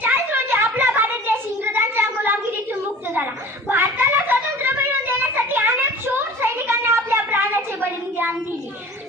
चाळीस रोजी आपला भारत देश इंग्रजांच्या गुलामगिरीतून मुक्त झाला. भारताला स्वतंत्र मिळवून देण्यासाठी अनेक शूर सैनिकांनी आपल्या प्राणाचे बलिदान दिले.